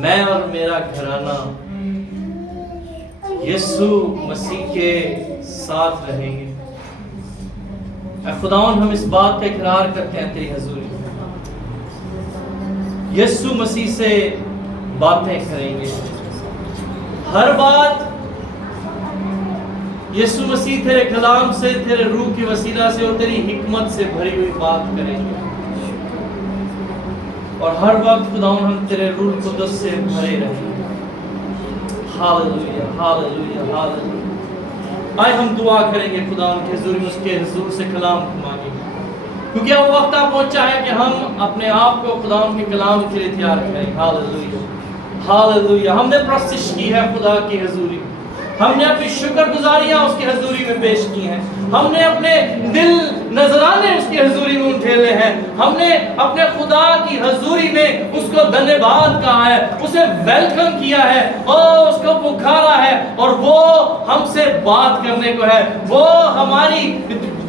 میں اور میرا گھرانہ یسوع مسیح کے ساتھ رہیں گے۔ اے خداوند ہم اس بات کا اقرار کرتے ہیں تیری حضوری میں، یسوع مسیح سے باتیں کریں گے، ہر بات یسوع مسیح تیرے کلام سے، تیرے روح کی وسیلہ سے اور تیری حکمت سے بھری ہوئی بات کریں گے، اور ہر وقت خداوند ہم تیرے روح القدس سے بھرے رہیں گے۔ Hallelujah hallelujah hallelujah. آئے ہم دعا کریں گے خداوند کے حضور میں، اس کے حضور سے کلام مانگیں گے، کیونکہ اب وقت پہنچا ہے کہ ہم اپنے آپ کو خداوند کے کلام کے لیے تیار کریں۔ Hallelujah hallelujah. ہم نے پرستش کی ہے خدا کی حضوری میں، ہم نے اپنی شکر گزاریاں اس کی حضوری میں پیش کی ہیں، ہم نے اپنے دل نذرانے اس کی حضوری میں اٹھیلے ہیں، ہم نے اپنے خدا کی حضوری میں اس کو دھنیہ واد کہا ہے، اسے ویلکم کیا ہے اور اس کو پکارا ہے، اور وہ ہم سے بات کرنے کو ہے، وہ ہماری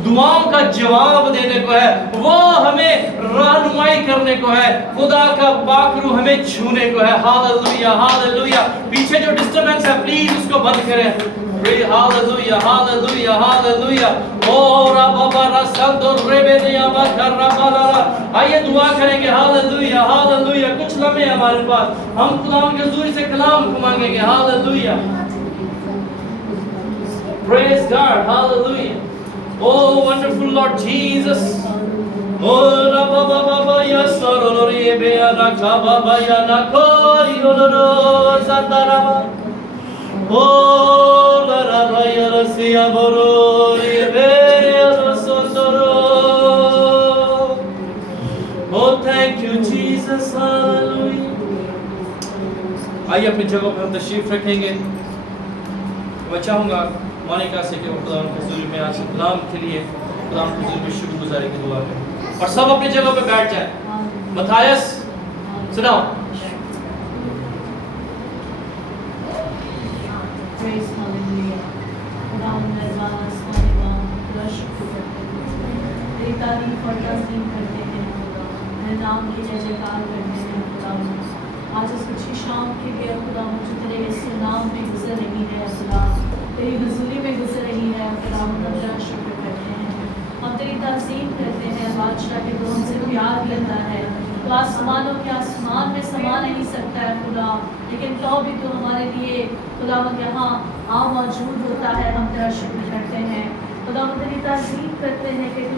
دعاؤں کا جواب دینے کو ہے، وہ ہمیں رہنمائی کرنے کو ہے، خدا کا پاک روح ہمیں چھونے کو ہے۔ Hallelujah hallelujah. پیچھے جو ڈسٹربنس ہے پلیز اس کو بند کریں۔ Hallelujah hallelujah hallelujah. آئیے دعا کریں گے۔ Hallelujah hallelujah. کچھ لمحے ہمارے پاس، ہم خدا کے حضور سے کلام کو مانگیں گے۔ Hallelujah. Praise God. Hallelujah. Oh, wonderful Lord Jesus. Oh, Rabba Baba ya sorori be araka baba ya nakori lolo zataraba. Oh, la Rabba ya rasia borori be arosotoro. Oh, thank you Jesus. Hallelujah. آئیے اپنی جگہ پر ہم تشریف رکھیں گے۔ میں چاہوں گا مانیکا سے کہ وہ خدا کے حضور میں آج کلام کے لیے خدا کے حضور میں شکر گزاری کی دعا کریں، اور سب اپنی جگہ پہ بیٹھ جائیں۔ متھائیس سناؤ۔ Praise hallelujah. خدا مہربان آسمان تیرا شکر کرتے ہیں، تیری تعریف اور تعظیم کرتے ہیں خدا، تیرے نام کی جے جےکار کرتے ہیں خدا۔ آج اس اچھی شام کے لیے خدا مجھے تیرے اس نام میں گزر رہی ہے خدا، تیری حضوری میں گزر رہی ہے خدا، ہم تیرا شکر کرتے ہیں، ہم تیری تعظیم کرتے ہیں بادشاہ کے تو ہم سے پیار کرتا ہے، تو آسمانوں کے آسمان میں سما نہیں سکتا ہے خدا، لیکن تو بھی تو ہمارے لیے خدا یہاں موجود ہوتا ہے۔ ہم تیرا شکر کرتے ہیں خدا، ہم تیری تعظیم کرتے ہیں کہ تو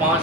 5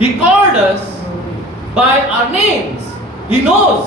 He called us by our names. He knows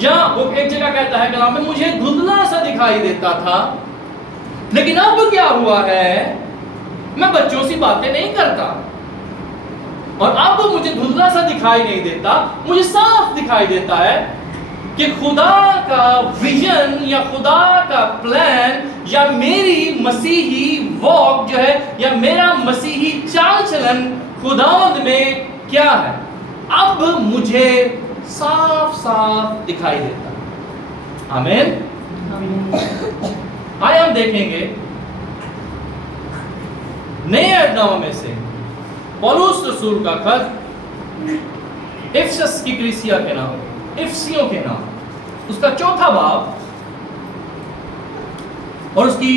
یا وہ ایک جگہ کہتا ہے کلام میں مجھے دھندلا سا دکھائی دیتا تھا، لیکن اب کیا ہوا ہے، میں بچوں سی باتیں نہیں کرتا، اور اب مجھے دھندلا سا دکھائی نہیں دیتا، مجھے صاف دکھائی دیتا ہے کہ خدا کا ویژن یا خدا کا پلان یا میری مسیحی واک جو ہے یا میرا مسیحی چال چلن خداوند میں کیا ہے، اب مجھے صاف صاف دکھائی دیتا ہے۔ آمین۔ آئے ہم دیکھیں گے نئے عہد نامہ میں سے پولس رسول کا خط افسس کی کلیسیا کے نام، افسیوں کے نام، اس کا 4 باب اور اس کی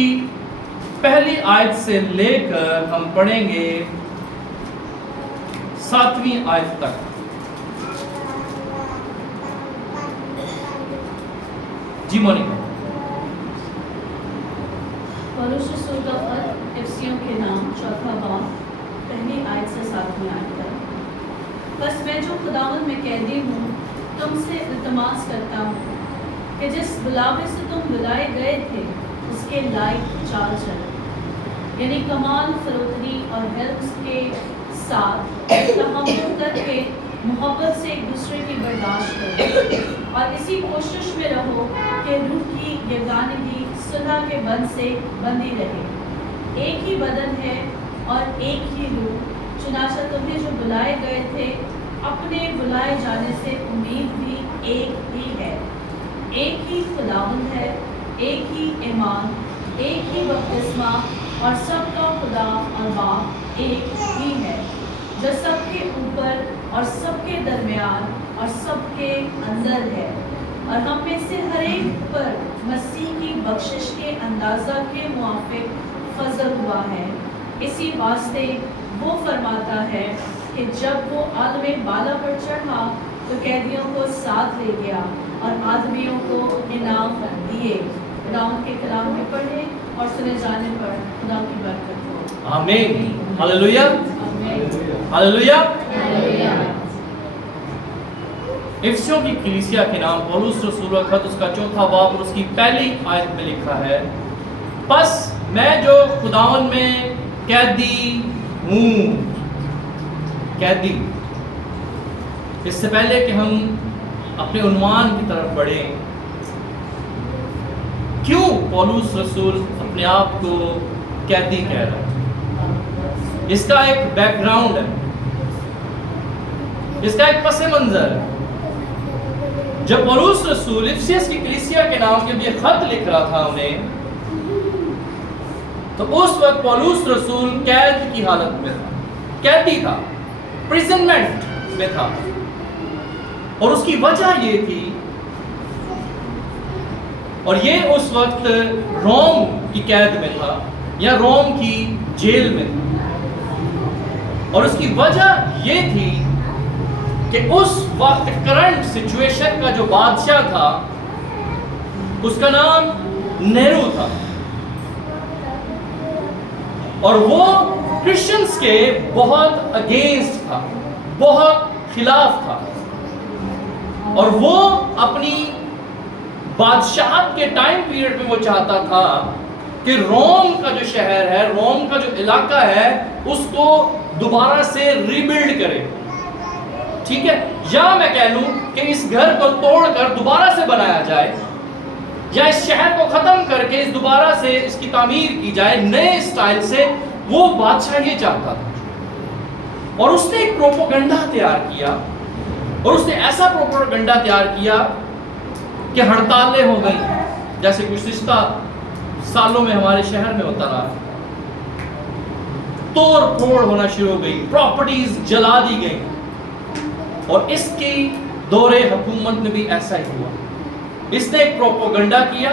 پہلی آیت سے لے کر ہم پڑھیں گے 7ویں آیت تک۔ جی مونیکا۔ پولس رسول کا خط افسیوں کے نام 4 باب پہلی آیت سے 7ویں آیت تک۔ بس میں جو خداوند میں قیدی ہوں تم سے التماس کرتا ہوں کہ جس بلاوے سے تم بلائے گئے تھے اس کے لائق چال چلو، یعنی کمال فروتنی اور حلم کے ساتھ تحمل کر کے محبت سے ایک دوسرے کی برداشت کرو، اور اسی کوشش میں رہو کہ روح کی یگانگی صلح کے بند سے بندی رہے۔ ایک ہی بدن ہے اور ایک ہی روح، چنانچہ تمہیں جو بلائے گئے تھے اپنے بلائے جانے سے امید بھی ایک ہی ہے۔ ایک ہی خداوند ہے، ایک ہی ایمان، ایک ہی بپتسمہ، اور سب کا خدا اور باپ ایک ہی ہے، جو سب کے اوپر اور سب کے درمیان اور سب کے اندر ہے، اور ہم میں سے ہر ایک پر مسیح کی بخشش کے اندازہ کے موافق فضل ہوا ہے۔ اسی واسطے وہ فرماتا ہے کہ جب وہ عالم بالا پر چڑھا تو قیدیوں کو ساتھ لے گیا اور آدمیوں کو انعام دیے۔ خداوند کے کلام میں پڑھے اور سنے جانے پر خدا کی برکت ہو۔ آمین۔ ہاللویا، آمین۔ ہاللویا۔ ہاللویا۔ افسیوں کی کلیسیا کے نام پولس رسول کا خط، اس کا 4 باب اور اس کی پہلی آیت میں لکھا ہے، پس میں جو خداوند میں قیدی ہوں، قیدی۔ اس سے پہلے کہ ہم اپنے عنوان کی طرف بڑھیں، کیوں پولس رسول اپنے آپ کو قیدی کہہ رہا ہے؟ اس کا ایک بیک گراؤنڈ ہے، اس کا ایک پس منظر ہے۔ جب پولس رسول افسس کی کلیسیا کے نام جب یہ خط لکھ رہا تھا انہیں، تو اس وقت پولس رسول قید کی حالت میں تھا، قیدی تھا، پریزنمنٹ میں تھا، اور اس کی وجہ یہ تھی، اور یہ اس وقت روم کی قید میں تھا یا روم کی جیل میں تھا، اور اس کی وجہ یہ تھی کہ اس وقت کرنٹ سچویشن کا جو بادشاہ تھا اس کا نام نیرو تھا، اور وہ کرسچنز کے بہت اگینسٹ تھا، بہت خلاف تھا، اور وہ اپنی بادشاہت کے ٹائم پیریڈ میں وہ چاہتا تھا کہ روم کا جو شہر ہے، روم کا جو علاقہ ہے، اس کو دوبارہ سے ریبلڈ کرے، ٹھیک ہے، یا میں کہہ لوں کہ اس گھر کو توڑ کر دوبارہ سے بنایا جائے، یا اس شہر کو ختم کر کے اس دوبارہ سے اس کی تعمیر کی جائے نئے سٹائل سے۔ وہ بادشاہ یہ چاہتا تھا، اور اس نے ایک پروپیگنڈا تیار کیا، اور اس نے ایسا پروپیگنڈا تیار کیا کہ ہڑتالیں ہو گئی، جیسے گزشتہ سالوں میں ہمارے شہر میں ہوتا رہا، توڑ پھوڑ ہونا شروع ہو گئی، پراپرٹیز جلا دی گئی، اور اس کی دور حکومت میں بھی ایسا ہی ہوا۔ اس نے ایک پروپیگنڈا کیا،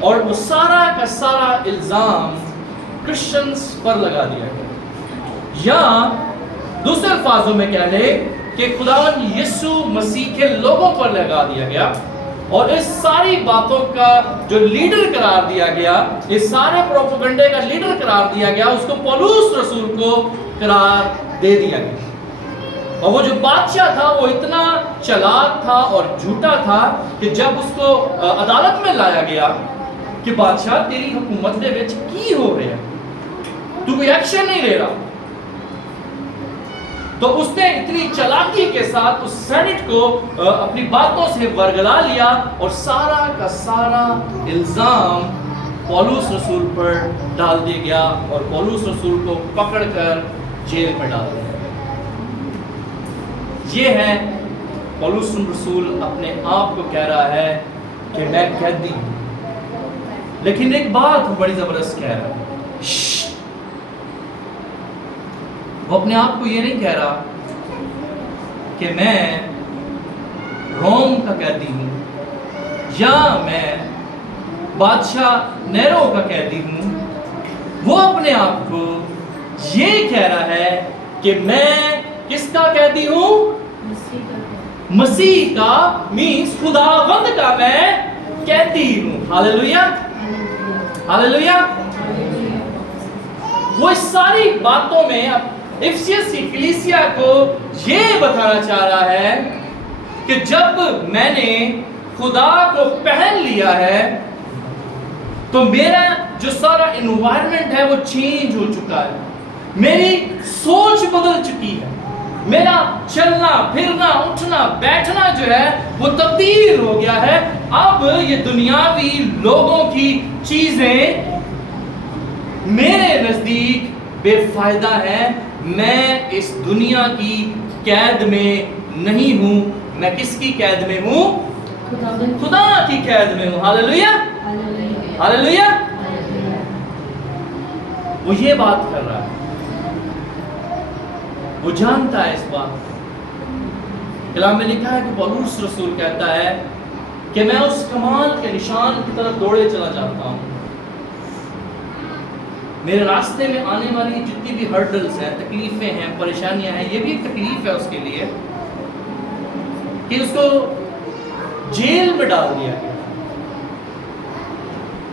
اور وہ سارا کا سارا الزام کرسچنز پر لگا دیا گیا، یا دوسرے الفاظوں میں کہہ لے کہ خداوند یسوع مسیح کے لوگوں پر لگا دیا گیا، اور اس ساری باتوں کا جو لیڈر قرار دیا گیا، اس سارے پروپیگنڈے کا لیڈر قرار دیا گیا، اس کو پولس رسول کو قرار دے دیا گیا۔ اور وہ جو بادشاہ تھا وہ اتنا چلاک تھا اور جھوٹا تھا کہ جب اس کو عدالت میں لایا گیا کہ بادشاہ تیری حکومت دے وچ کی ہو رہا ہے، تو کوئی ایکشن نہیں لے رہا، تو اس نے اتنی چلاکی کے ساتھ اس سینٹ کو اپنی باتوں سے ورگلا لیا اور سارا کا سارا الزام پولس رسول پر ڈال دیا گیا اور پولس رسول کو پکڑ کر جیل میں ڈال دیا۔ یہ ہے پولس رسول اپنے آپ کو کہہ رہا ہے کہ میں قیدی ہوں، لیکن ایک بات بڑی زبردست کہہ رہا ہے، وہ اپنے آپ کو یہ نہیں کہہ رہا کہ میں روم کا قیدی ہوں یا میں بادشاہ نیرو کا قیدی ہوں، وہ اپنے آپ کو یہ کہہ رہا ہے کہ میں کس کا قیدی ہوں؟ مسیح کا، مینس خداوند کا میں قیدی ہوں۔ ہاللیلویہ، ہاللیلویہ۔ وہ اس ساری باتوں میں افسس کی کلیسیا کو یہ بتانا چاہ رہا ہے کہ جب میں نے خدا کو پہن لیا ہے تو میرا جو سارا انوائرمنٹ ہے وہ چینج ہو چکا ہے، میری سوچ بدل چکی ہے، میرا چلنا پھرنا اٹھنا بیٹھنا جو ہے وہ تبدیل ہو گیا ہے۔ اب یہ دنیاوی لوگوں کی چیزیں میرے نزدیک بے فائدہ ہیں، میں اس دنیا کی قید میں نہیں ہوں، میں کس کی قید میں ہوں؟ خدا کی قید میں ہوں۔ ہاللیلویہ، ہاللیلویہ۔ وہ یہ بات کر رہا ہے، وہ جانتا ہے اس بات کو۔ کلام میں لکھا ہے کہ پولس رسول کہتا ہے کہ میں اس کمال کے نشان کی طرف دوڑے چلا جاتا ہوں، میرے راستے میں آنے والی جتنی بھی ہرڈلز ہیں، تکلیفیں ہیں، پریشانیاں ہیں، یہ بھی ایک تکلیف ہے اس کے لیے کہ اس کو جیل میں ڈال دیا گیا،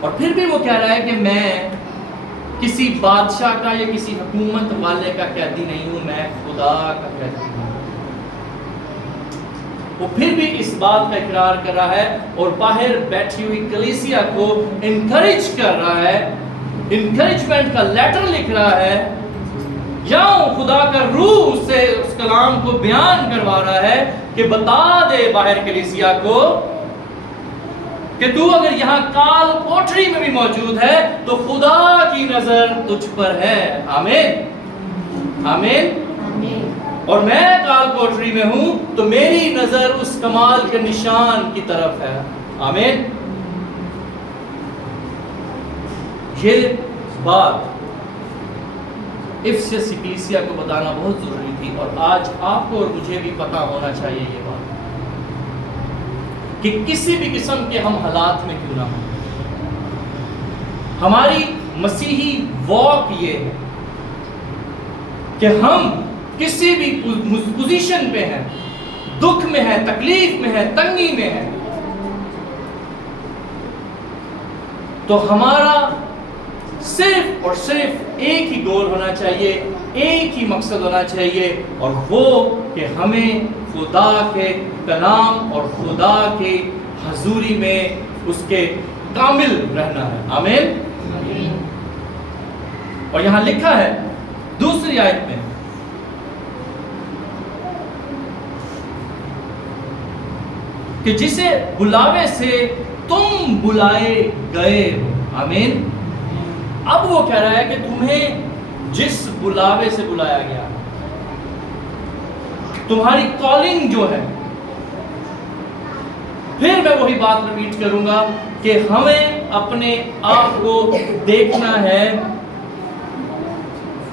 اور پھر بھی وہ کہہ رہا ہے کہ میں کسی بادشاہ کا یا کسی حکومت والے کا قیدی نہیں ہوں، میں خدا کا قیدی ہوں۔ وہ پھر بھی اس بات کا اقرار کر رہا ہے اور باہر بیٹھی ہوئی کلیسیا کو انکریج کر رہا ہے، انکریجمنٹ کا لیٹر لکھ رہا ہے، یا خدا کا روح سے اس کلام کو بیان کروا رہا ہے کہ بتا دے باہر کلیسیا کو کہ تو اگر یہاں کال کوٹری میں بھی موجود ہے تو خدا کی نظر تجھ پر ہے۔ آمین، آمین۔ اور میں کال کوٹری میں ہوں تو میری نظر اس کمال کے نشان کی طرف ہے۔ آمین۔ یہ بات افسس کلیسیا کو بتانا بہت ضروری تھی، اور آج آپ کو اور مجھے بھی پتا ہونا چاہیے یہ بات کہ کسی بھی قسم کے ہم حالات میں کیوں نہ ہوں، ہماری مسیحی واک یہ ہے کہ ہم کسی بھی پوزیشن پہ ہیں، دکھ میں ہے، تکلیف میں ہے، تنگی میں ہے، تو ہمارا صرف اور صرف ایک ہی گول ہونا چاہیے، ایک ہی مقصد ہونا چاہیے، اور وہ کہ ہمیں خدا کے کلام اور خدا کی حضوری میں اس کے کامل رہنا ہے۔ آمین۔ اور یہاں لکھا ہے دوسری آیت میں کہ جسے بلاوے سے تم بلائے گئے ہو۔ آمین۔ اب وہ کہہ رہا ہے کہ تمہیں جس بلاوے سے بلایا گیا، تمہاری کالنگ جو ہے، پھر میں وہی بات ریپیٹ کروں گا کہ ہمیں اپنے آپ کو دیکھنا ہے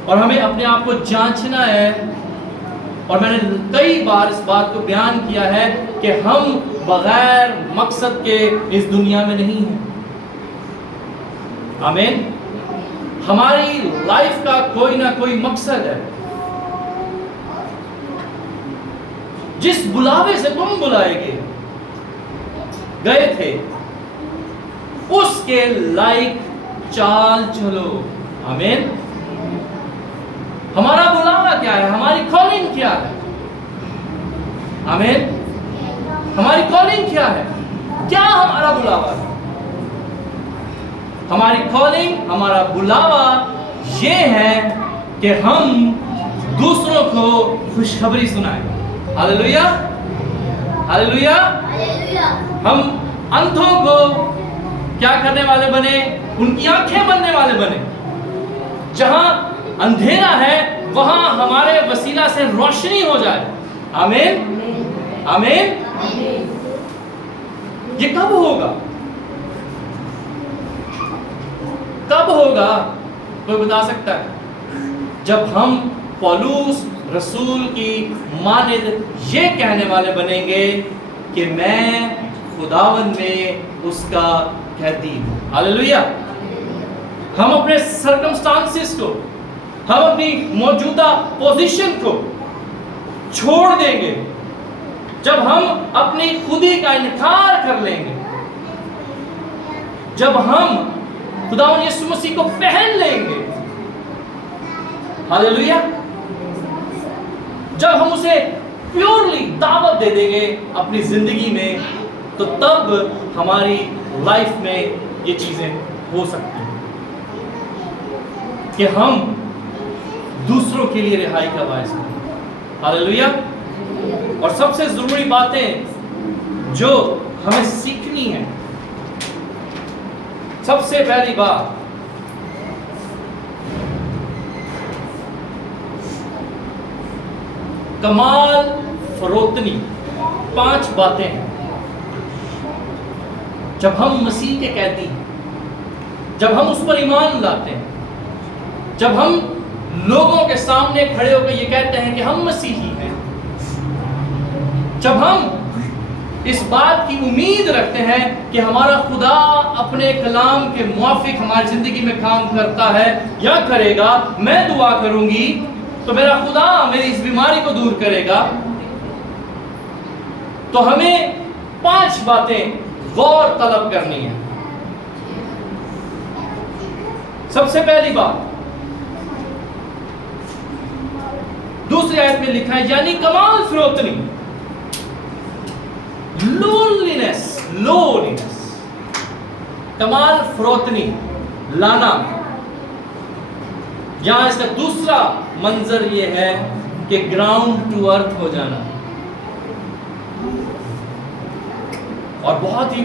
اور ہمیں اپنے آپ کو جانچنا ہے، اور میں نے کئی بار اس بات کو بیان کیا ہے کہ ہم بغیر مقصد کے اس دنیا میں نہیں ہیں۔ آمین۔ ہماری لائف کا کوئی نہ کوئی مقصد ہے۔ جس بلاوے سے تم بلائے گئے تھے اس کے لائق چال چلو۔ آمین۔ ہمارا بلاوا کیا ہے؟ ہماری کالنگ کیا ہے؟ آمین. ہماری کالنگ کیا ہے؟ کیا ہمارا بلاوا ہے؟ ہماری کالنگ، ہمارا بلاوا یہ ہے کہ ہم دوسروں کو خوشخبری سنائیں. Hallelujah, hallelujah. ہم اندھوں کو کیا کرنے والے بنے؟ ان کی آنکھیں بننے والے بنے. جہاں اندھیرا ہے وہاں ہمارے وسیلہ سے روشنی ہو جائے. آمین، آمین. یہ کب ہوگا؟ کب ہوگا؟ کوئی بتا سکتا ہے؟ جب ہم پولس رسول کی مانند یہ کہنے والے بنیں گے کہ میں خداوند میں اس کا قیدی ہوں. ہاللویا. ہم اپنے سرکمسٹانسز کو، ہم اپنی موجودہ پوزیشن کو چھوڑ دیں گے جب ہم اپنی خودی کا انکار کر لیں گے، جب ہم خداوند یسوع مسیح کو پہن لیں گے. ہاللویا. جب ہم اسے پیورلی دعوت دے دیں گے اپنی زندگی میں، تو تب ہماری لائف میں یہ چیزیں ہو سکتی ہیں کہ ہم دوسروں کے لیے رہائی کا باعث ہیں. ہاللویا. اور سب سے ضروری باتیں جو ہمیں سیکھنی ہے، سب سے پہلی بات، کمال فروتنی. 5 باتیں ہیں. جب ہم مسیح کے قیدی ہیں، جب ہم اس پر ایمان لاتے ہیں، جب ہم لوگوں کے سامنے کھڑے ہو کے یہ کہتے ہیں کہ ہم مسیحی ہیں، جب ہم اس بات کی امید رکھتے ہیں کہ ہمارا خدا اپنے کلام کے موافق ہماری زندگی میں کام کرتا ہے یا کرے گا، میں دعا کروں گی تو میرا خدا میری اس بیماری کو دور کرے گا، تو ہمیں 5 باتیں غور طلب کرنی ہے. سب سے پہلی بات، دوسری آیت میں لکھا ہے یعنی کمال فروتنی. لونلیس، کمال فروتنی لانا. یہاں اس کا دوسرا منظر یہ ہے کہ گراؤنڈ ٹو ارتھ ہو جانا. اور بہت ہی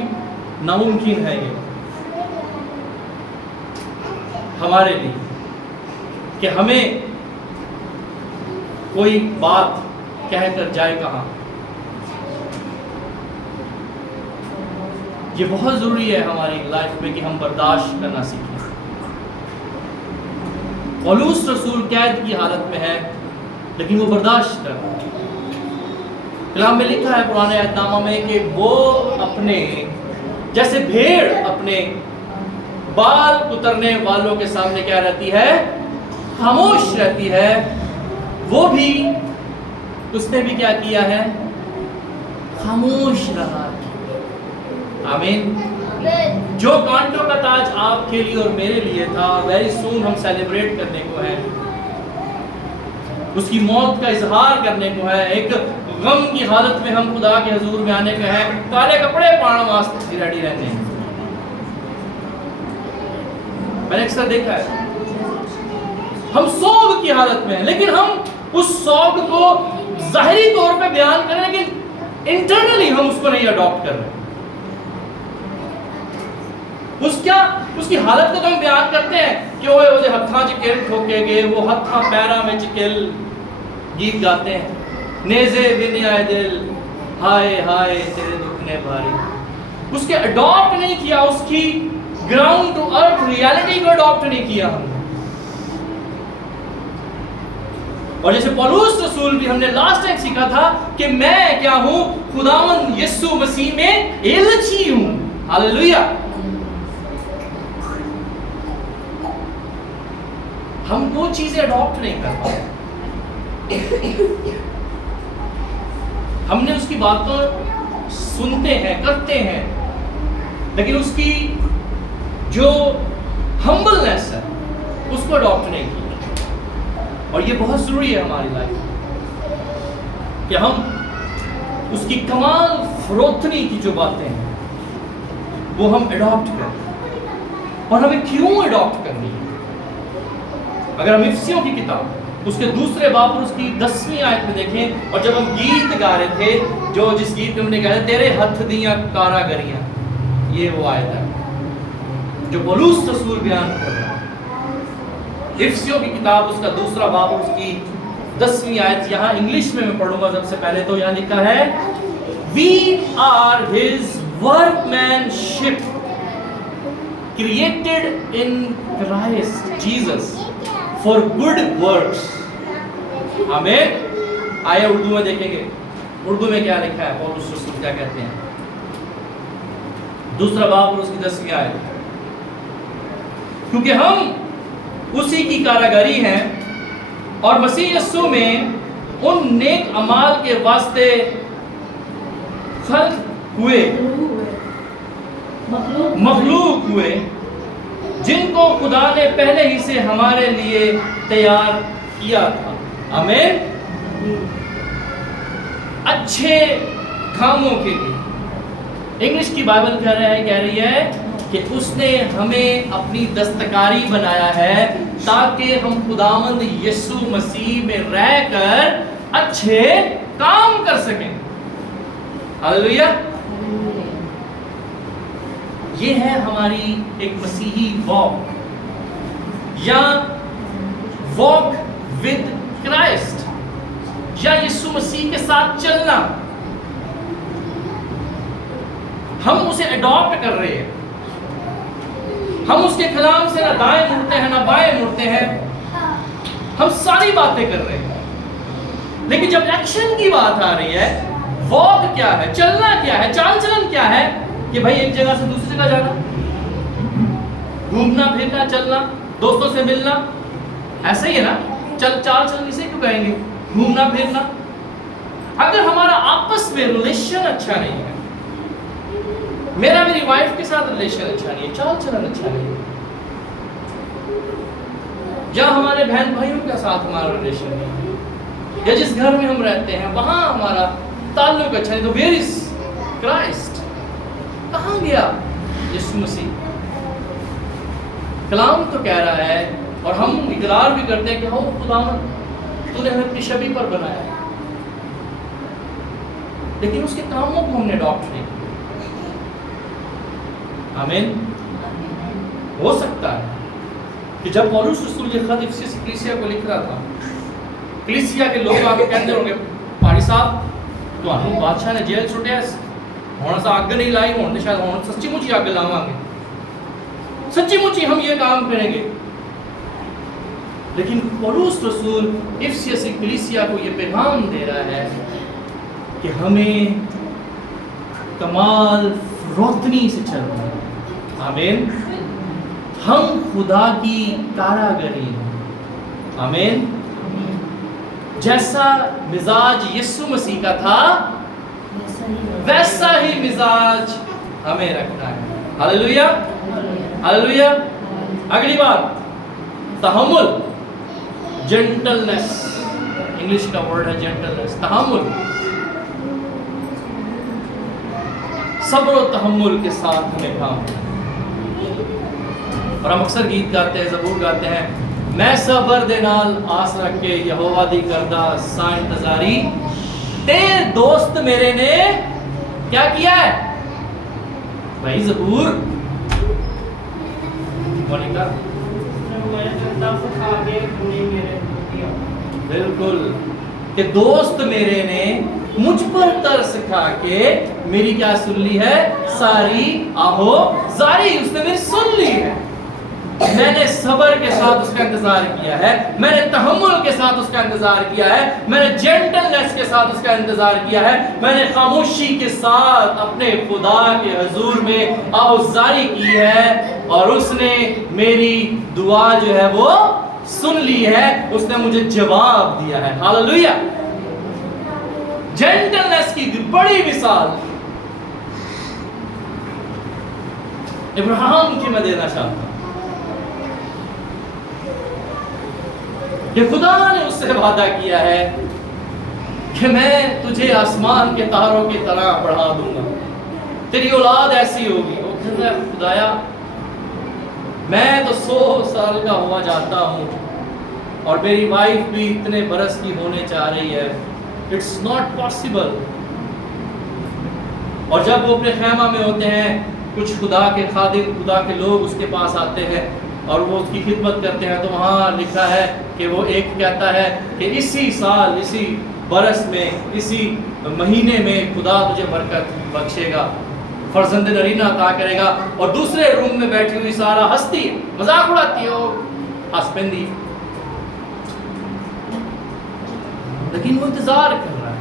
ناممکن ہے یہ ہمارے لیے کہ ہمیں کوئی بات کہہ کر جائے کہاں. یہ بہت ضروری ہے ہماری لائف میں کہ ہم برداشت کرنا سیکھیں. پولس رسول قید کی حالت میں ہے لیکن وہ برداشت کر رہا ہے. کلام میں لکھا ہے پرانے عہد نامہ میں کہ وہ اپنے جیسے بھیڑ اپنے بال کترنے والوں کے سامنے کیا رہتی ہے؟ خاموش رہتی ہے. وہ بھی، اس نے بھی کیا کیا ہے؟ خاموش رہا. آمین. جو کانٹوں کا تاج آپ کے لیے اور میرے لیے تھا، اور ویری سون ہم سیلیبریٹ کرنے کو ہے، اس کی موت کا اظہار کرنے کو ہے، ایک غم کی حالت میں ہم خدا کے حضور میں آنے کا ہے، کالے کپڑے پانا واسطے ریڈی رہتے ہیں. میں نے اکثر دیکھا ہے ہم سوگ کی حالت میں ہیں، لیکن ہم اس سوگ کو ظاہری طور پہ بیان کریں لیکن انٹرنلی ہم اس کو نہیں اڈاپٹ کر رہے. اس کی حالت کو تو ہم بیان کرتے ہیں کہ اوے وہ ہتھاں چکل ٹھوکے گئے، وہ ہتھاں پیرا میں چکل گیت گاتے ہیں. نیزے بن آئے دل، ہائے ہائے تیرے دکھنے بھاری. اس کے اڈاپٹ نہیں کیا، اس کی گراؤنڈ ٹو ارتھ ریالٹی کو اڈاپٹ نہیں کیا ہم نے. اور جیسے پولس رسول بھی ہم نے لاسٹ ٹائم سیکھا تھا کہ میں کیا ہوں؟ خداوند یسوع مسیح میں ایلچی ہوں. ہاللویا. ہم وہ چیزیں اڈاپٹ نہیں کر پاتے. ہم نے اس کی باتوں سنتے ہیں، کرتے ہیں، لیکن اس کی جو ہمبلنس ہے اس کو اڈاپٹ نہیں کیا. اور یہ بہت ضروری ہے ہماری لائف کہ ہم اس کی کمال فروتنی کی جو باتیں ہیں وہ ہم اڈاپٹ کریں. اور ہمیں کیوں اڈاپٹ کرنی ہے؟ اگر ہم افسیوں کی کتاب اس کے دوسرے باب اور اس کی 10ویں آیت میں دیکھیں، اور جب ہم گیت گا رہے تھے جس گیت میں ہم نے کہا ہے تیرے ہتھ دیاں کاراگریاں، یہ وہ آیت ہے جو پولس رسول بیان کر رہا ہے. افسیوں کی کتاب اس کا دوسرا باب اور اس کی 10ویں آیت. یہاں انگلش میں پڑھوں گا سب سے پہلے. تو یہاں لکھا ہے We are his workmanship created in Christ Jesus for good works. آمین. آئے اردو میں دیکھیں گے اردو میں کیا لکھا ہے، پولس رسول کیا کہتے ہیں. دوسرا باب اور اس کی 10ویں آیت. کیونکہ ہم اسی کی کاراگری ہیں اور مسیح یسوع میں ان نیک اعمال کے واسطے خلق ہوئے، مخلوق ہوئے، جن کو خدا نے پہلے ہی سے ہمارے لیے تیار کیا تھا. آمین. اچھے کاموں کے لیے. انگلش کی بائبل کہہ رہی ہے کہ اس نے ہمیں اپنی دستکاری بنایا ہے تاکہ ہم خداوند یسوع مسیح میں رہ کر اچھے کام کر سکیں. ہاللیلویہ. یہ ہے ہماری ایک مسیحی واک، یا واک ود کرائسٹ، یا یسوع مسیح کے ساتھ چلنا. ہم اسے اڈاپٹ کر رہے ہیں. ہم اس کے کلام سے نہ دائیں مڑتے ہیں نہ بائیں مڑتے ہیں. ہم ساری باتیں کر رہے ہیں، لیکن جب ایکشن کی بات آ رہی ہے، واک کیا ہے، چلنا کیا ہے، چال چلن کیا ہے، کہ بھائی ایک جگہ سے دوسری جگہ جانا، گھومنا پھرنا، چلنا، دوستوں سے ملنا، ایسا ہی ہے نا. چال چلن اسے کیوں کہیں گے؟ گھومنا پھرنا. اگر ہمارا آپس میں ریلیشن اچھا نہیں ہے، میرا میری وائف کے ساتھ ریلیشن اچھا نہیں ہے، چال چلن اچھا نہیں ہے، یا ہمارے بہن بھائیوں کے ساتھ ہمارا ریلیشن نہیں ہے، یا جس گھر میں ہم رہتے ہیں وہاں ہمارا تعلق اچھا نہیں، تو ویئر از کرائسٹ؟ کہاں گیا یسوع مسیح؟ کلام تو کہہ رہا ہے اور ہم اقرار بھی کرتے ہیں کہ ہو خداوند تو نے ہمیں اپنی شبیہ پر بنایا ہے، لیکن اس کے کاموں کو ہم نے اڈاپٹ نہیں کیا. آمین. ہو سکتا ہے کہ جب پولس رسول یہ خط افسی کلیسیا کو لکھ رہا تھا، کلیسیا کے لوگ آگے کہتے ہوں گے پاڑی صاحب تو انہوں بادشاہ نے جیل چھوٹے ہونا سا آگ نہیں لائی ہونے شاید ہونا سچی مچی آگ لاؤں گے، سچی مچی ہم یہ کام کریں گے. لیکن پولس رسول افسی کلیسیا کو یہ پیغام دے رہا ہے کہ ہمیں کمال فروتنی سے چلنا ہے. آمین. ہم خدا کی کاراگری ہیں. آمین. جیسا مزاج یسوع مسیح کا تھا ویسا ہی مزاج ہمیں رکھنا ہے. ہاللیلویہ ہاللیلویہ. اگلی بات تحمل، جینٹلنس. انگلش کا ورڈ ہے جینٹلنس، تحمل. صبر و تحمل کے ساتھ ہمیں کام کرنا. اور ہم اکثر گیت گاتے ہیں، زبور گاتے ہیں، میں صبر دے نال آس رکھ کے یہوہ دی کردہ سا انتظاری، تیرے دوست میرے نے کیا کیا ہے؟ بھائی زبور مونیکا بالکل، کہ دوست میرے نے مجھ پر ترس کھا کے میری کیا سن لی ہے؟ ساری آہو زاری. اس نے میری سن لی ہے. میں نے صبر کے ساتھ اس کا انتظار کیا ہے، میں نے تحمل کے ساتھ اس کا انتظار کیا ہے، میں نے جینٹلنس کے ساتھ اس کا انتظار کیا ہے، میں نے خاموشی کے ساتھ اپنے خدا کے حضور میں آہوزاری کی ہے، اور اس نے میری دعا جو ہے وہ سن لی ہے، اس نے مجھے جواب دیا ہے. ہاللیلویہ. جینٹلنس کی بڑی مثال ابراہیم کی میں دینا چاہتا ہوں کہ خدا نے اس سے وعدہ کیا ہے کہ میں تجھے آسمان کے تاروں کی طرح بڑھا دوں گا، تیری اولاد ایسی ہوگی۔ وہ کہتا ہے خدایا میں تو 100 سال کا ہوا جاتا ہوں اور میری وائف بھی اتنے برس کی ہونے چاہ رہی ہے، اٹس ناٹ پاسبل۔ اور جب وہ اپنے خیمہ میں ہوتے ہیں، کچھ خدا کے خادم، خدا کے لوگ اس کے پاس آتے ہیں اور وہ اس کی خدمت کرتے ہیں، تو وہاں لکھا ہے کہ وہ ایک کہتا ہے کہ اسی سال، اسی برس میں، اسی مہینے میں خدا تجھے برکت بخشے گا، فرزند نرینہ عطا کرے گا۔ اور دوسرے روم میں بیٹھی ہوئی سارا ہنستی ہے، مذاق اڑاتی ہے، وہ ہسبندی، لیکن وہ انتظار کر رہا ہے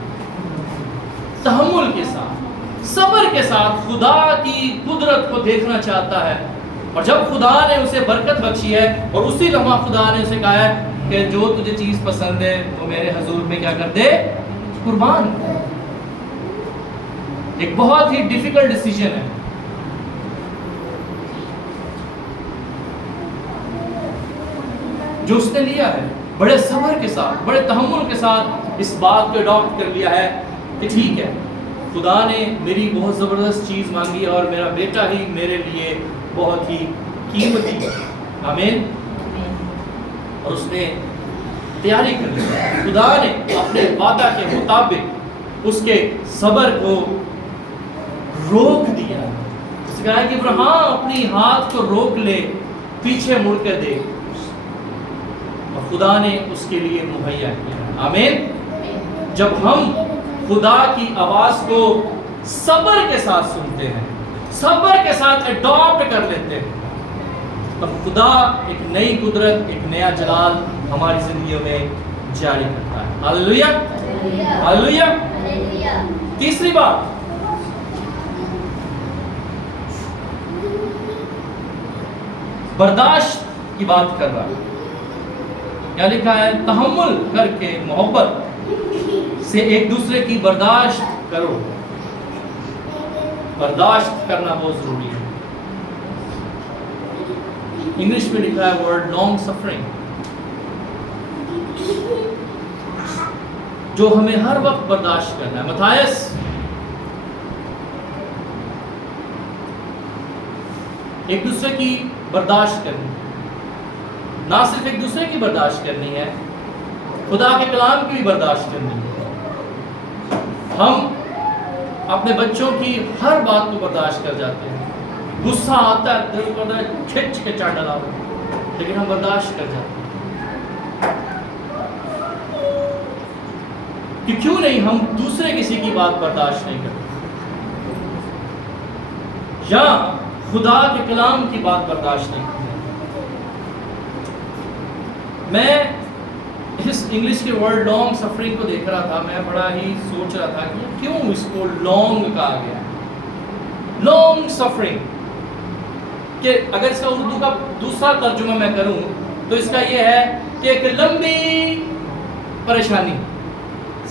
تحمل کے ساتھ، صبر کے ساتھ، خدا کی قدرت کو دیکھنا چاہتا ہے۔ اور جب خدا نے اسے برکت بخشی ہے اور اسی لمحہ خدا نے اسے کہا ہے کہ جو تجھے چیز پسند ہے وہ میرے حضور میں کیا کر دے، قربان۔ ایک بہت ہی ڈیفیکلٹ ڈیسیجن ہے، جو اس نے لیا ہے، بڑے صبر کے ساتھ، بڑے تحمل کے ساتھ اس بات کو اڈاپٹ کر لیا ہے کہ ٹھیک ہے، خدا نے میری بہت زبردست چیز مانگی اور میرا بیٹا ہی میرے لیے بہت ہی قیمتی ہے، آمین۔ اور اس نے تیاری کر لی، خدا نے اپنے وعدہ کے مطابق اس کے صبر کو روک دیا۔ اس نے کہا کہ ابراہیم اپنی ہاتھ کو روک لے، پیچھے مڑ کر دیکھ، اور خدا نے اس کے لیے مہیا کیا، آمین۔ جب ہم خدا کی آواز کو صبر کے ساتھ سنتے ہیں، صبر کے ساتھ اڈاپٹ کر لیتے ہیں، تب خدا ایک نئی قدرت، ایک نیا جلال ہماری زندگیوں میں جاری کرتا ہے۔ Hallelujah, hallelujah. تیسری بات، برداشت کی بات کر رہا ہے، کیا لکھا ہے؟ تحمل کر کے محبت سے ایک دوسرے کی برداشت کرو۔ برداشت کرنا بہت ضروری ہے۔ انگلش میں لکھا ہے ورڈ لانگ سفرنگ، جو ہمیں ہر وقت برداشت کرنا ہے۔ متھائیس ایک دوسرے کی برداشت کرنی، نہ صرف ایک دوسرے کی برداشت کرنی ہے، خدا کے کلام کی بھی برداشت کرنی ہے۔ ہم اپنے بچوں کی ہر بات کو برداشت کر جاتے ہیں، غصہ آتا ہے، دل کرتا ہے کھچ کے چاٹ ڈالا، لیکن ہم برداشت کر جاتے ہیں کہ کیوں نہیں ہم دوسرے کسی کی بات برداشت نہیں کرتے، یا خدا کے کلام کی بات برداشت نہیں کرتے۔ میں اس انگلش کے ورڈ لانگ سفرنگ کو دیکھ رہا تھا، میں بڑا ہی سوچ رہا تھا کہ کیوں اس کو لانگ کہا گیا، لانگ سفرنگ، کہ اگر اس کا اردو کا دوسرا ترجمہ میں کروں تو اس کا یہ ہے کہ ایک لمبی پریشانی،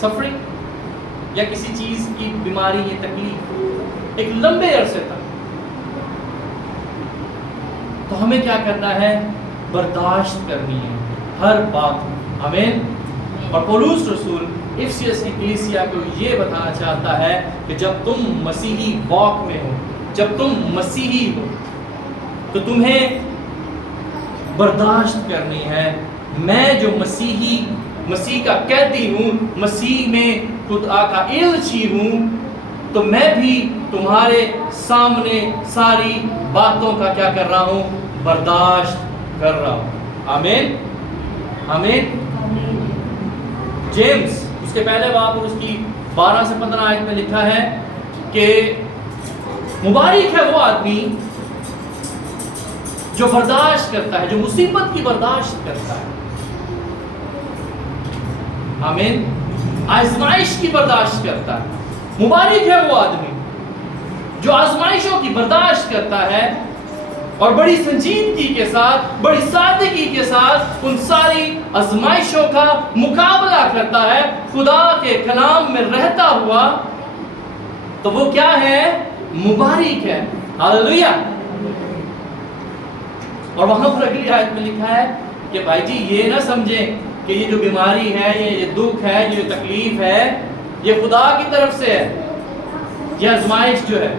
سفرنگ یا کسی چیز کی بیماری یا تکلیف ایک لمبے عرصے تک، تو ہمیں کیا کرنا ہے؟ برداشت کرنی ہے ہر بات، آمین۔ اور پولس رسول افسس کی کلیسیا کو یہ بتانا چاہتا ہے کہ جب تم مسیحی واک میں ہو، جب تم مسیحی ہو، تو تمہیں برداشت کرنی ہے۔ میں جو مسیح کا قیدی ہوں، مسیح میں خدا کا ایلچی ہوں، تو میں بھی تمہارے سامنے ساری باتوں کا کیا کر رہا ہوں؟ برداشت کر رہا ہوں، آمین، آمین۔ جیمز اس کے پہلے باب اور اس کی 12 سے 15 آیت میں لکھا ہے کہ مبارک ہے وہ آدمی جو برداشت کرتا ہے، جو مصیبت کی برداشت کرتا ہے، آمین، آزمائش کی برداشت کرتا ہے۔ مبارک ہے وہ آدمی جو آزمائشوں کی برداشت کرتا ہے اور بڑی سنجیدگی کے ساتھ، بڑی سادگی کے ساتھ ان ساری آزمائشوں کا مقابلہ کرتا ہے، خدا کے کلام میں رہتا ہوا، تو وہ کیا ہے؟ مبارک ہے، ہاللویا۔ اور وہاں پر اگلی آیت میں لکھا ہے کہ بھائی جی یہ نہ سمجھیں کہ یہ جو بیماری ہے، یہ دکھ ہے، یہ تکلیف ہے، یہ خدا کی طرف سے ہے. یہ آزمائش جو ہے،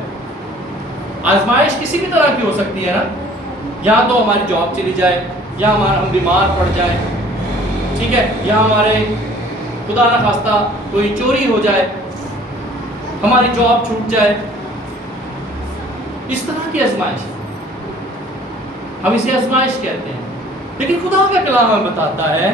آزمائش کسی بھی طرح کی ہو سکتی ہے نا. یا تو ہماری جاب چلی جائے، یا ہم بیمار پڑ جائیں، ٹھیک ہے، یا ہمارے خدا نہ خواستہ کوئی چوری ہو جائے، ہماری جاب چھوٹ جائے. اس طرح کی آزمائش، ہم اسے آزمائش کہتے ہیں. لیکن خدا کا کلام ہمیں بتاتا ہے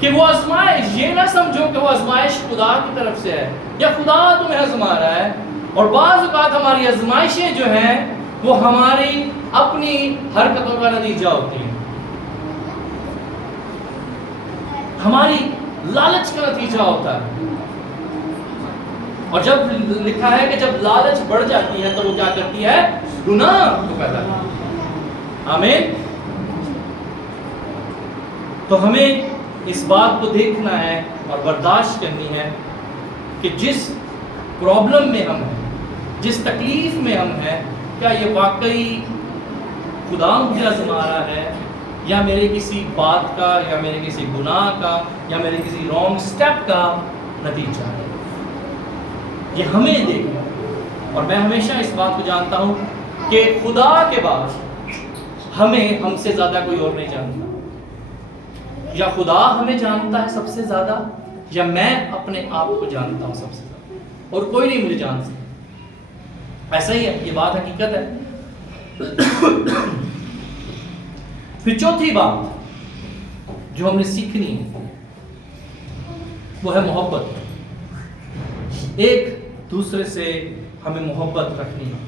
کہ وہ آزمائش، یہ نہ سمجھو کہ وہ آزمائش خدا کی طرف سے ہے یا خدا تمہیں آزما رہا ہے. اور بعض اوقات ہماری آزمائشیں جو ہیں وہ ہماری اپنی حرکتوں کا نتیجہ ہوتی ہیں، ہماری لالچ کا نتیجہ ہوتا ہے. اور جب لکھا ہے کہ جب لالچ بڑھ جاتی ہے تو وہ کیا کرتی ہے؟ گناہ کو پیدا کرتی ہے. آمین. تو ہمیں اس بات کو دیکھنا ہے اور برداشت کرنی ہے کہ جس پرابلم میں ہم ہیں، جس تکلیف میں ہم ہیں، کیا یہ واقعی خدا مجھے آزما رہا ہے یا میرے کسی بات کا، یا میرے کسی گناہ کا، یا میرے کسی رانگ سٹیپ کا نتیجہ ہے. یہ ہمیں دیکھنا. اور میں ہمیشہ اس بات کو جانتا ہوں کہ خدا کے بعد ہم سے زیادہ کوئی اور نہیں جانتا. یا خدا ہمیں جانتا ہے سب سے زیادہ، یا میں اپنے آپ کو جانتا ہوں سب سے زیادہ، اور کوئی نہیں مجھے جان سکتا. ایسا ہی ہے، یہ بات حقیقت ہے. پھر چوتھی بات جو ہم نے سیکھنی ہے وہ ہے محبت. ایک دوسرے سے ہمیں محبت رکھنی ہے.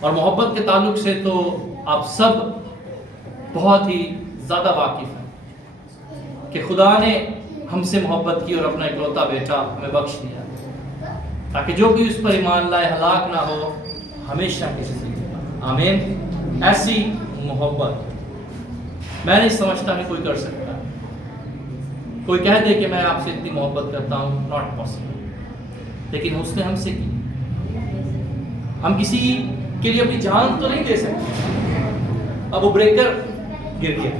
اور محبت کے تعلق سے تو آپ سب بہت ہی زیادہ واقف ہیں کہ خدا نے ہم سے محبت کی اور اپنا اکلوتا بیٹا ہمیں بخش دیا تاکہ جو کوئی اس پر ایمان لائے ہلاک نہ ہو، ہمیشہ کی زندگی. آمین. ایسی محبت میں نہیں سمجھتا کہ کوئی کر سکتا. کوئی کہہ دے کہ میں آپ سے اتنی محبت کرتا ہوں، ناٹ پاسبل. لیکن اس نے ہم سے کی. ہم کسی کے لیے اپنی جان تو نہیں دے سکتے. اب وہ بریکر گر گیا،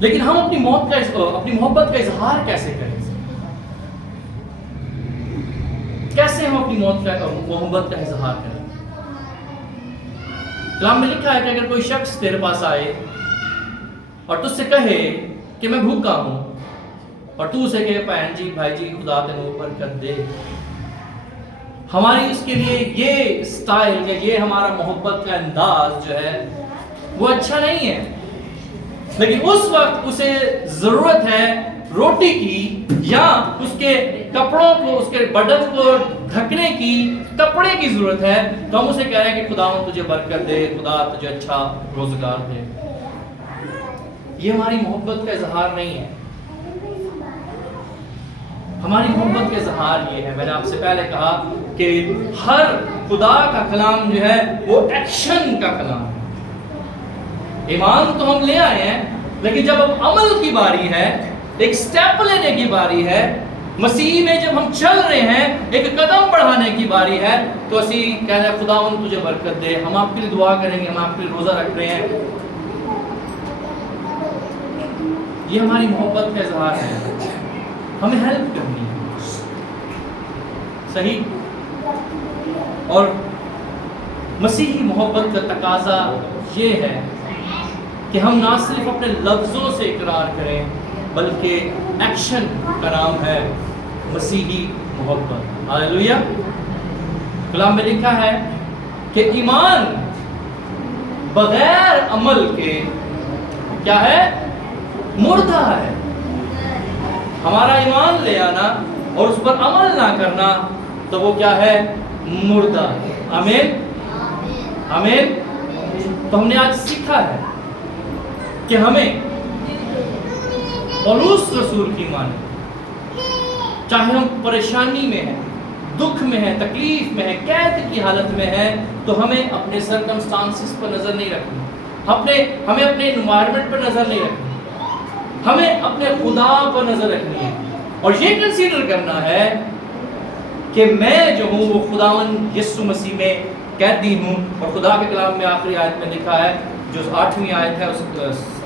لیکن ہم اپنی محبت کا اظہار کیسے کریں؟ کیسے ہم اپنی محبت کا اظہار کریں؟ کلام میں لکھا ہے کہ اگر کوئی شخص تیرے پاس آئے اور تجھ سے کہے کہ میں بھوکا ہوں، اور تو اسے کہے بہن جی، بھائی جی، خدا تینوں برکت دے، ہماری اس کے لیے یہ سٹائل یا یہ ہمارا محبت کا انداز جو ہے وہ اچھا نہیں ہے. لیکن اس وقت اسے ضرورت ہے روٹی کی، یا اس کے کپڑوں کو، اس کے بدن کو ڈھکنے کی کپڑے کی ضرورت ہے، تو ہم اسے کہہ رہے ہیں کہ خدا تجھے برکت دے، خدا تجھے اچھا روزگار دے. یہ ہماری محبت کا اظہار نہیں ہے. ہماری محبت کا اظہار یہ ہے، میں نے آپ سے پہلے کہا کہ ہر خدا کا کلام جو ہے وہ ایکشن کا کلام ہے. ایمان تو ہم لے آئے ہیں، لیکن جب اب عمل کی باری ہے، ایک سٹیپ لینے کی باری ہے، مسیح میں جب ہم چل رہے ہیں، ایک قدم بڑھانے کی باری ہے، تو اسی کہہ رہے ہیں خداوند تجھے برکت دے، ہم آپ کے لیے دعا کریں گے، ہم آپ کے لیے روزہ رکھ رہے ہیں. یہ ہماری محبت کا اظہار ہے. ہمیں ہیلپ کرنی ہے، صحیح. اور مسیحی محبت کا تقاضا یہ ہے کہ ہم نہ صرف اپنے لفظوں سے اقرار کریں، بلکہ ایکشن کا نام ہے مسیحی محبت. ہاللیلویہ. کلام میں لکھا ہے کہ ایمان بغیر عمل کے کیا ہے؟ مردہ ہے. ہمارا ایمان لے آنا اور اس پر عمل نہ کرنا تو وہ کیا ہے؟ مردہ. آمین. آمین. تو ہم نے آج سیکھا ہے کہ ہمیں پولس رسول کی مانیں، چاہے ہم پریشانی میں ہیں، دکھ میں ہیں، تکلیف میں ہیں، قید کی حالت میں ہیں، تو ہمیں اپنے سرکمسٹانسز پر نظر نہیں رکھنی، ہمیں اپنے انوائرمنٹ پر نظر نہیں رکھنی، ہمیں اپنے خدا پر نظر رکھنی ہے، اور یہ کنسیڈر کرنا ہے کہ میں جو ہوں وہ خداوند یسوع مسیح میں قیدی ہوں. اور خدا کے کلام میں آخری آیت میں لکھا ہے، جو 8ویں آیت ہے، اس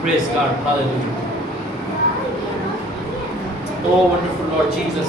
Praise God, hallelujah. Oh wonderful Lord Jesus,